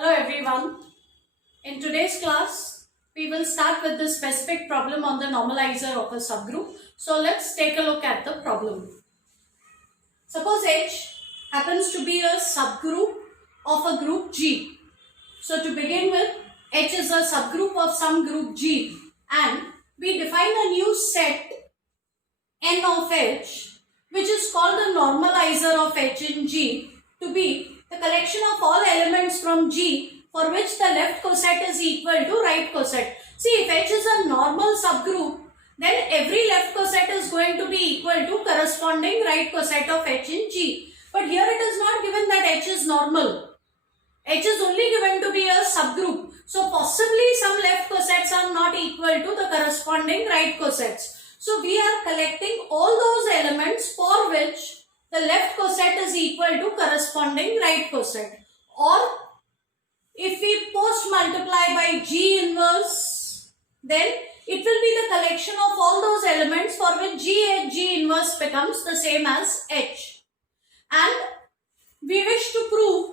Hello everyone. In today's class, we will start with the specific problem on the normalizer of a subgroup. So let's take a look at the problem. Suppose H happens to be a subgroup of a group G. So to begin with, H is a subgroup of some group G and we define a new set N of H, which is called the normalizer of H in G, to be the collection of all elements from G for which the left coset is equal to right coset. See, if H is a normal subgroup, then every left coset is going to be equal to corresponding right coset of H in G. But here it is not given that H is normal. H is only given to be a subgroup. So possibly some left cosets are not equal to the corresponding right cosets. So we are collecting all those elements for which the left coset is equal to corresponding right coset. Or if we post multiply by G inverse, then it will be the collection of all those elements for which G inverse becomes the same as H. And we wish to prove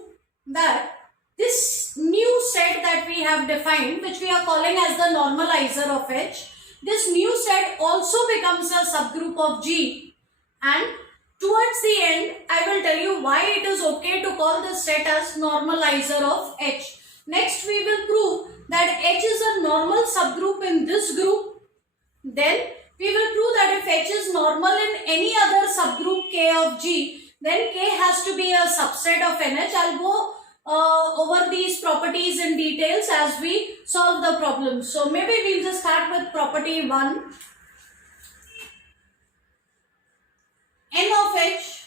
that this new set that we have defined, which we are calling as the normalizer of H, this new set also becomes a subgroup of G, and towards the end I will tell you why it is okay to call this set as normalizer of H. Next we will prove that H is a normal subgroup in this group. Then we will prove that if H is normal in any other subgroup K of G, then K has to be a subset of NH. I'll go over these properties in details as we solve the problem. So maybe we'll just start with property 1. N of H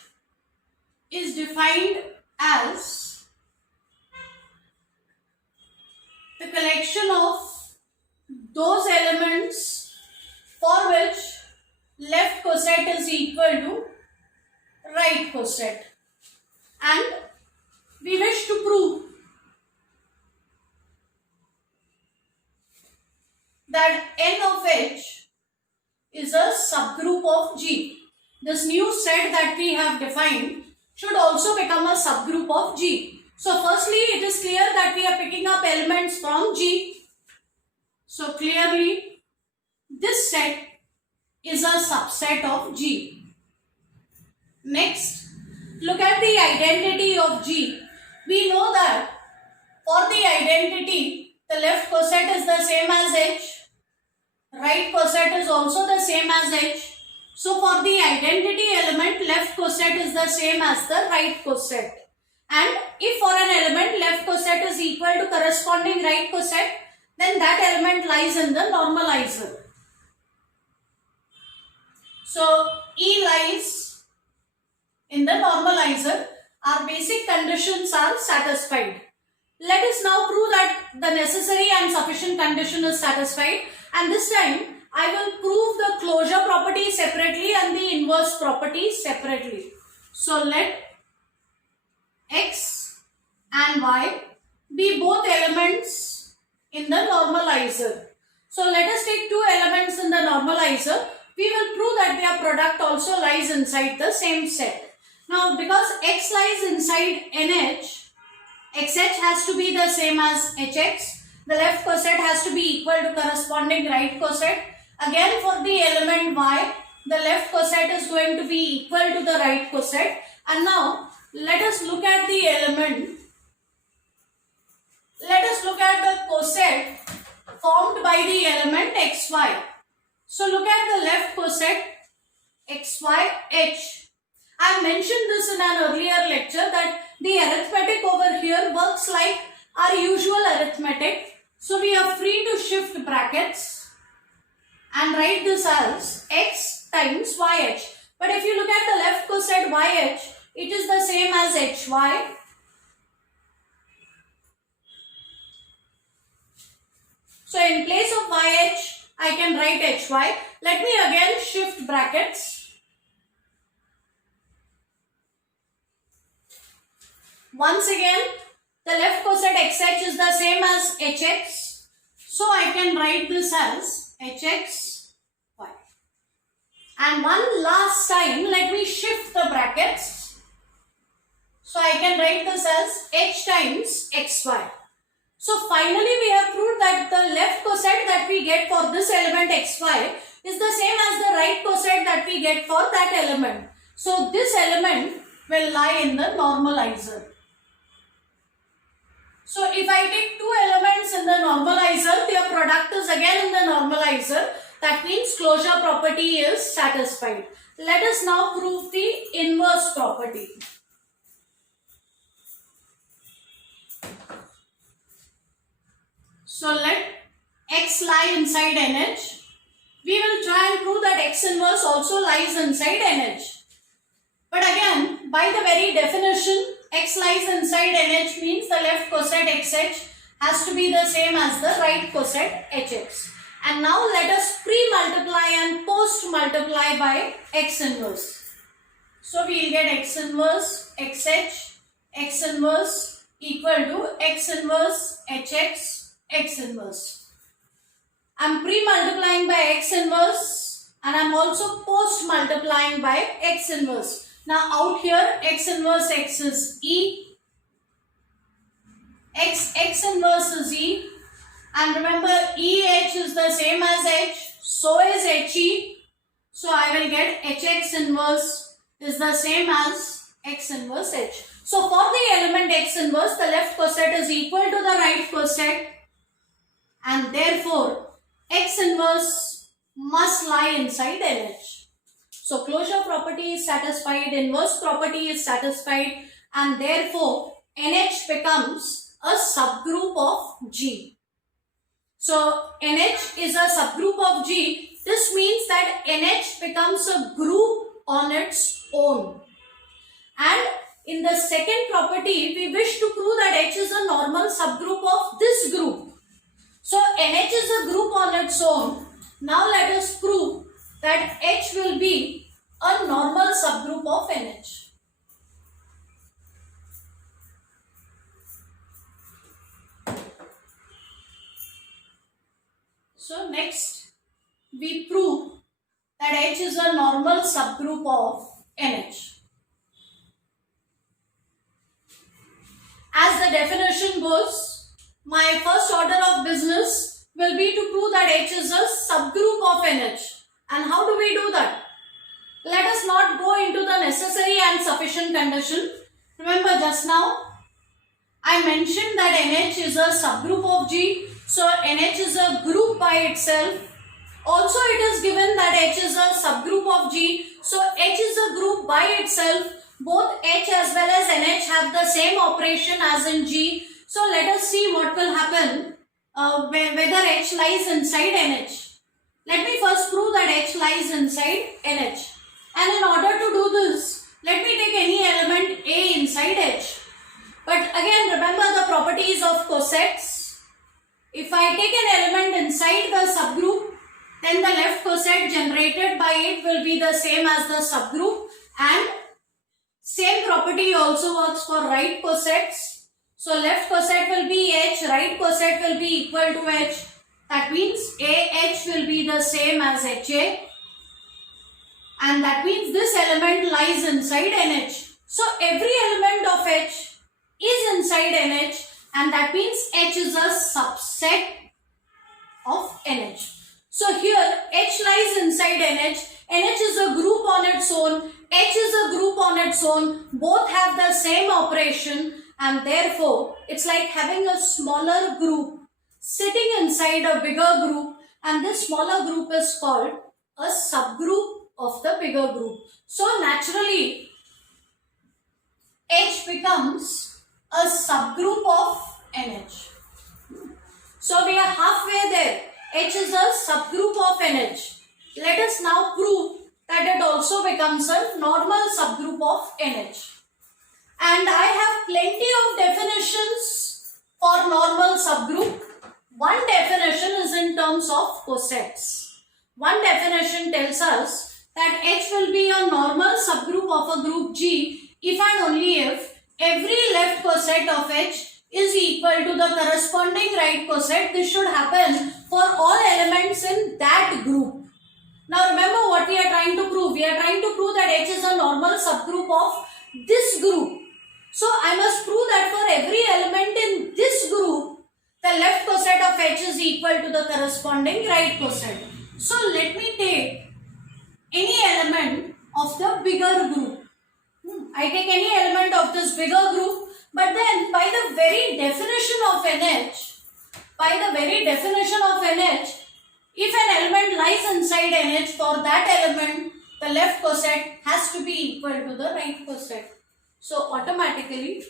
is defined as the collection of those elements for which left coset is equal to right coset, and we wish to prove that N of H is a subgroup of G. This new set that we have defined should also become a subgroup of G. So firstly, it is clear that we are picking up elements from G. So clearly, this set is a subset of G. Next, look at the identity of G. We know that for the identity, the left coset is the same as H, right coset is also the same as H. So for the identity element, left coset is the same as the right coset. And if for an element left coset is equal to corresponding right coset, then that element lies in the normalizer. So E lies in the normalizer. Our basic conditions are satisfied. Let us now prove that the necessary and sufficient condition is satisfied, and this time I will prove the closure property separately and the inverse property separately. So let X and Y be both elements in the normalizer. So let us take two elements in the normalizer. We will prove that their product also lies inside the same set. Now because X lies inside NH, XH has to be the same as HX. The left coset has to be equal to corresponding right coset. Again for the element Y, the left coset is going to be equal to the right coset. And now let us look at the element. Let us look at the coset formed by the element XY. So look at the left coset XYH. I have mentioned this in an earlier lecture that the arithmetic over here works like our usual arithmetic. So we are free to shift brackets and write this as X times YH. But if you look at the left coset YH, it is the same as HY. So in place of YH, I can write HY. Let me again shift brackets. Once again, the left coset XH is the same as HX. So I can write this as HXY. And one last time, let me shift the brackets. So I can write this as H times XY. So finally we have proved that the left coset that we get for this element xy is the same as the right coset that we get for that element. So this element will lie in the normalizer. So if I take two elements in the normalizer, their product is again in the normalizer. That means closure property is satisfied. Let us now prove the inverse property. So let x lie inside NH. We will try and prove that x inverse also lies inside NH. But again, by the very definition, x lies inside NH means the left coset XH has to be the same as the right coset HX. And now let us pre-multiply and post-multiply by x inverse. So we will get x inverse XH, x inverse equal to x inverse HX, x inverse. I am pre-multiplying by x inverse and I am also post-multiplying by x inverse. Now out here x inverse x is E, x inverse is E, and remember EH is the same as H, so is HE. So I will get HX inverse is the same as x inverse H. So for the element x inverse, the left coset is equal to the right coset, and therefore x inverse must lie inside NH. So closure property is satisfied, inverse property is satisfied, and therefore NH becomes a subgroup of G. So NH is a subgroup of G. This means that NH becomes a group on its own. And in the second property, we wish to prove that H is a normal subgroup of this group. So NH is a group on its own. Now let us prove that H will be a normal subgroup of NH. So next we prove that H is a normal subgroup of NH. As the definition goes, my first order of business will be to prove that H is a subgroup of NH. And how do we do that? Let us not go into the necessary and sufficient condition. Remember just now I mentioned that NH is a subgroup of G. So NH is a group by itself. Also it is given that H is a subgroup of G. So H is a group by itself. Both H as well as NH have the same operation as in G. So let us see what will happen whether H lies inside NH. Let me first prove that H lies inside NH. And in order to do this, let me take any element A inside H. But again remember the properties of cosets. If I take an element inside the subgroup, then the left coset generated by it will be the same as the subgroup, and same property also works for right cosets. So left coset will be H, right coset will be equal to H. That means AH will be the same as HA, and that means this element lies inside NH. So every element of H is inside NH, and that means H is a subset of NH. So here H lies inside NH. NH is a group on its own. H is a group on its own. Both have the same operation, and therefore it's like having a smaller group sitting inside a bigger group, and this smaller group is called a subgroup of the bigger group. So naturally H becomes a subgroup of NH. So we are halfway there. H is a subgroup of NH. Let us now prove that it also becomes a normal subgroup of NH. And I have plenty of definitions for normal subgroup. One definition is in terms of cosets. One definition tells us that H will be a normal subgroup of a group G if and only if every left coset of H is equal to the corresponding right coset. This should happen for all elements in that group. Now remember what we are trying to prove. We are trying to prove that H is a normal subgroup of this group. So I must prove that for every element in this group, the left coset of H is equal to the corresponding right coset. So let me take any element of the bigger group. I take any element of this bigger group, but then by the very definition of NH, if an element lies inside NH, for that element, the left coset has to be equal to the right coset. So automatically,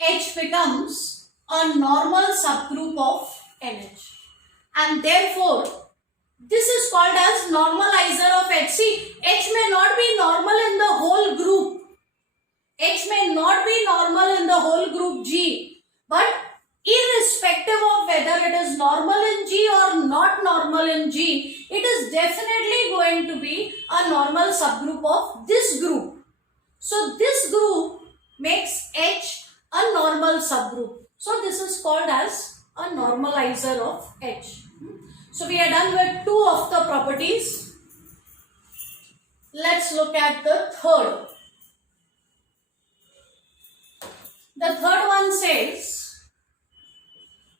H becomes a normal subgroup of NH. And therefore, this is called as normalizer of H. See, H may not be normal in the whole group. H may not be normal in the whole group G. But irrespective of whether it is normal in G or not normal in G, it is definitely going to be a normal subgroup of this group. So this group makes H a normal subgroup. So this is called as a normalizer of H. So we are done with two of the properties. Let's look at the third. The third one says,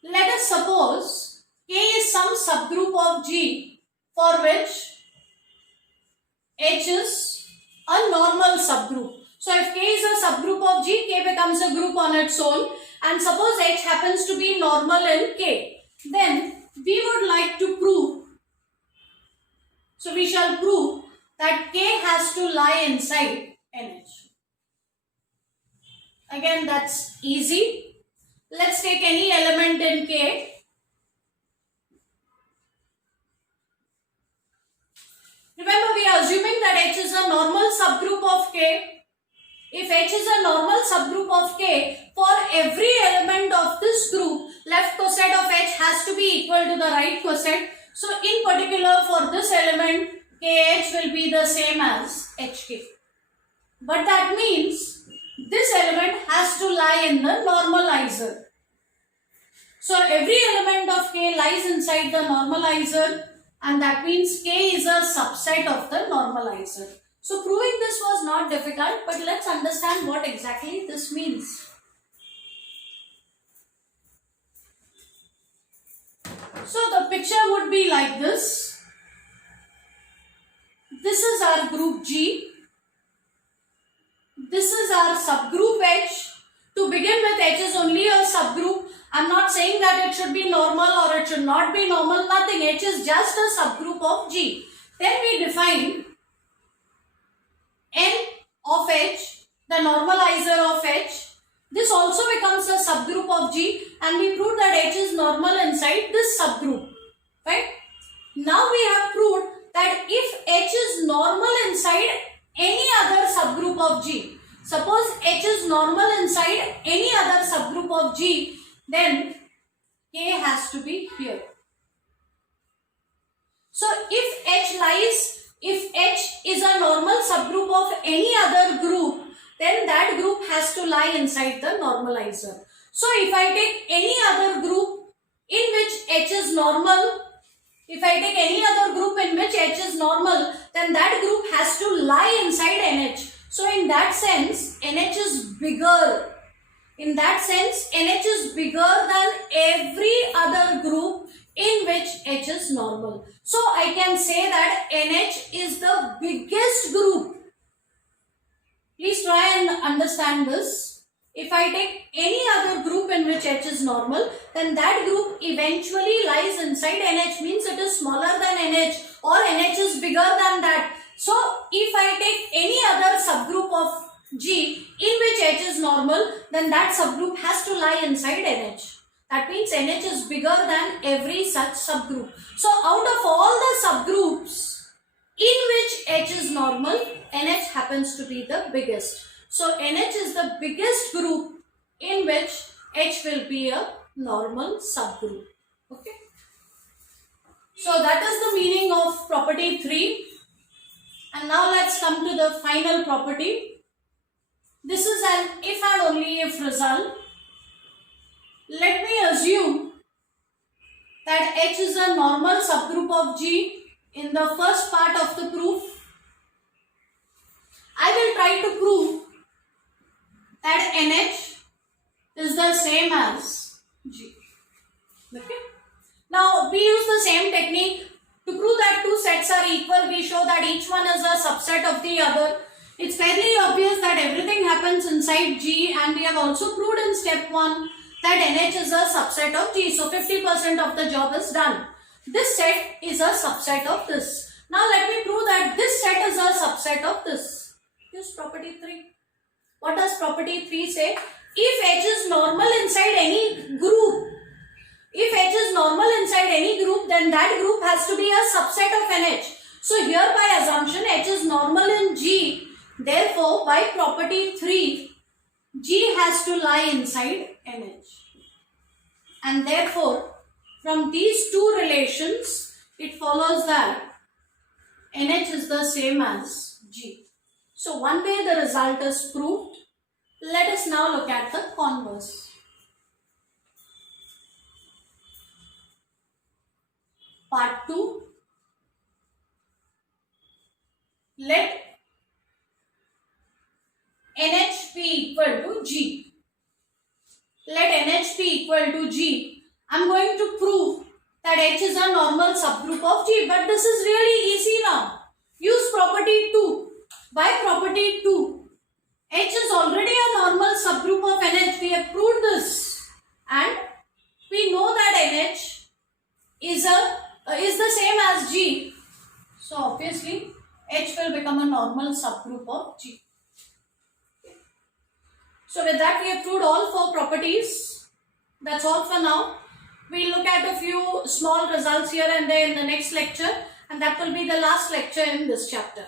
let us suppose K is some subgroup of G for which H is a normal subgroup. So if K is a subgroup of G, K becomes a group on its own, and suppose H happens to be normal in K, then we would like to prove, so we shall prove that K has to lie inside NH. Again, that's easy. Let's take any element in K. Remember, we are assuming that H is a normal subgroup of K. If H is a normal subgroup of K, for every element of this group, left coset of H has to be equal to the right coset. So in particular, for this element, KH will be the same as HK. But that means this element has to lie in the normalizer. So every element of K lies inside the normalizer, and that means K is a subset of the normalizer. So proving this was not difficult, but let's understand what exactly this means. So the picture would be like this. This is our group G. This is our subgroup H. To begin with, H is only a subgroup. I'm not saying that it should be normal or it should not be normal, nothing. H is just a subgroup of G. Then we define N of H, the normalizer of H. This also becomes a subgroup of G, and we proved that H is normal inside this subgroup. Right? Now we have proved that if H is normal inside any other subgroup of G, suppose H is normal inside any other subgroup of G, then K has to be here. So if H is a normal subgroup of any other group, then that group has to lie inside the normalizer. So if I take any other group in which H is normal, then that group has to lie inside NH. So in that sense, NH is bigger. In that sense, NH is bigger than every other group in which H is normal. So I can say that NH is the biggest group. Please try and understand this. If I take any other group in which H is normal, then that group eventually lies inside NH, means it is smaller than NH, or NH is bigger than that. So if I take any other subgroup of G in which H is normal, then that subgroup has to lie inside NH. That means NH is bigger than every such subgroup. So out of all the subgroups in which H is normal, NH happens to be the biggest. So NH is the biggest group in which H will be a normal subgroup. Okay. So that is the meaning of property 3. And now let's come to the final property. This is an if and only if result. Let me assume that H is a normal subgroup of G in the first part of the proof. I will try to prove that NH is the same as G. Okay. Now we use the same technique to prove that two sets are equal. We show that each one is a subset of the other. It's fairly obvious that everything happens inside G, and we have also proved in step 1 that NH is a subset of G. So 50% of the job is done. This set is a subset of this. Now let me prove that this set is a subset of this. Use property 3. What does property 3 say? If H is normal inside any group, then that group has to be a subset of NH. So here by assumption H is normal in G. Therefore by property 3, G has to lie inside NH. And therefore from these two relations it follows that NH is the same as G. So one way the result is proved. Let us now look at the converse. Part 2. Let NH be equal to G. Let NH be equal to G. I am going to prove that H is a normal subgroup of G, but this is really easy now. Use property 2. By property 2, H is already a normal subgroup of NH. We have proved this, and we know that NH is the same as G. So obviously H will become a normal subgroup of G. So with that we have proved all 4 properties. That's all for now. We'll look at a few small results here and there in the next lecture, and that will be the last lecture in this chapter.